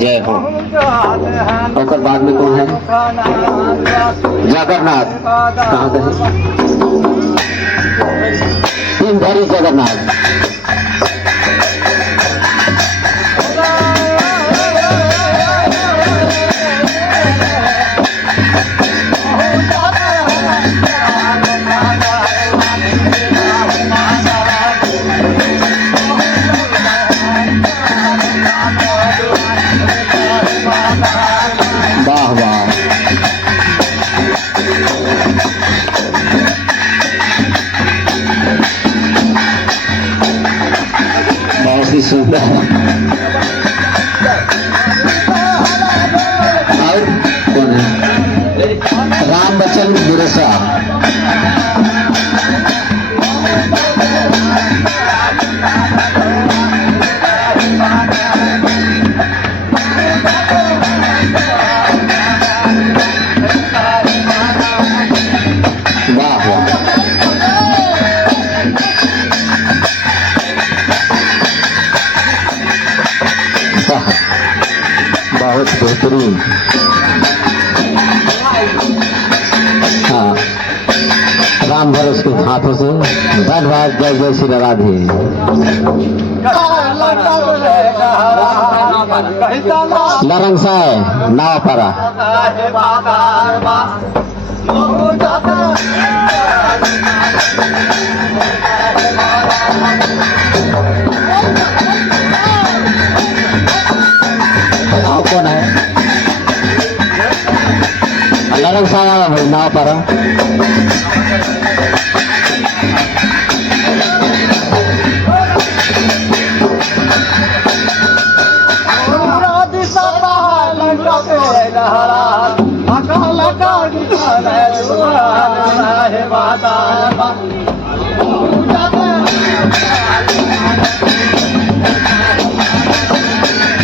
जय हो। और बाद में कौन है? जगन्नाथ। कहाँ गए? तीन धारी जगन्नाथ। वाह वाह, बहुत ही सुंदर। और कौन है? राम बच्चन गुरसा। बहुत बेहतरीन। हाँ, राम भरोस के हाथों से धन्यवाद। जय जय श्री राधे। लरंगसाय नावपारा। कौन है? लरंगसाय भाई नावपारा।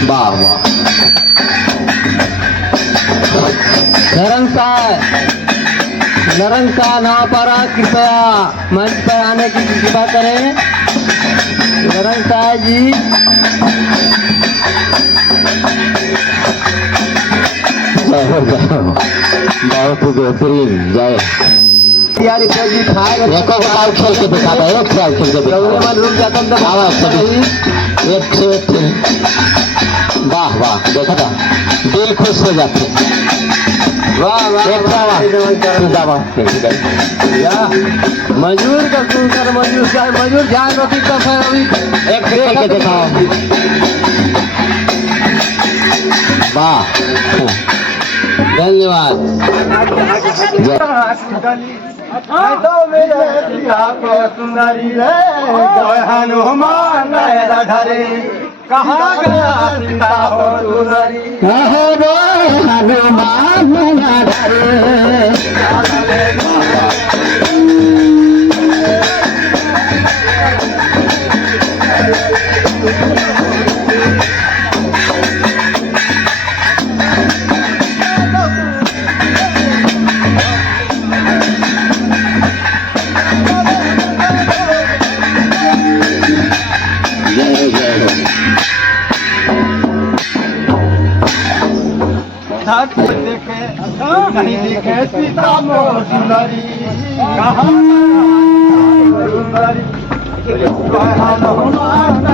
वाह वाह। लरंगसाय नावपारा, कृपया मंच पर आने की कृपा करें। लरंगसाय जी बहुत ही बेहतरीन। जय यारी जी खाए खेल के दिखा था। एक खेल के दिखा रुक जाता तो सभी एक से एक। वाह वाह, देखा था, दिल खुश हो जाते। वाह वाह मजूर का सुनकर मजूर ध्यान रखी तो फिर अभी एक खेल के दिखाओ। वाह, धन्यवाद। सुंदरी हनुमान कहाँ गया सीता हो सुंदरी? देखे नहीं देखे सीता मोर सुंदरी कहाँ सुंदरी हनुमान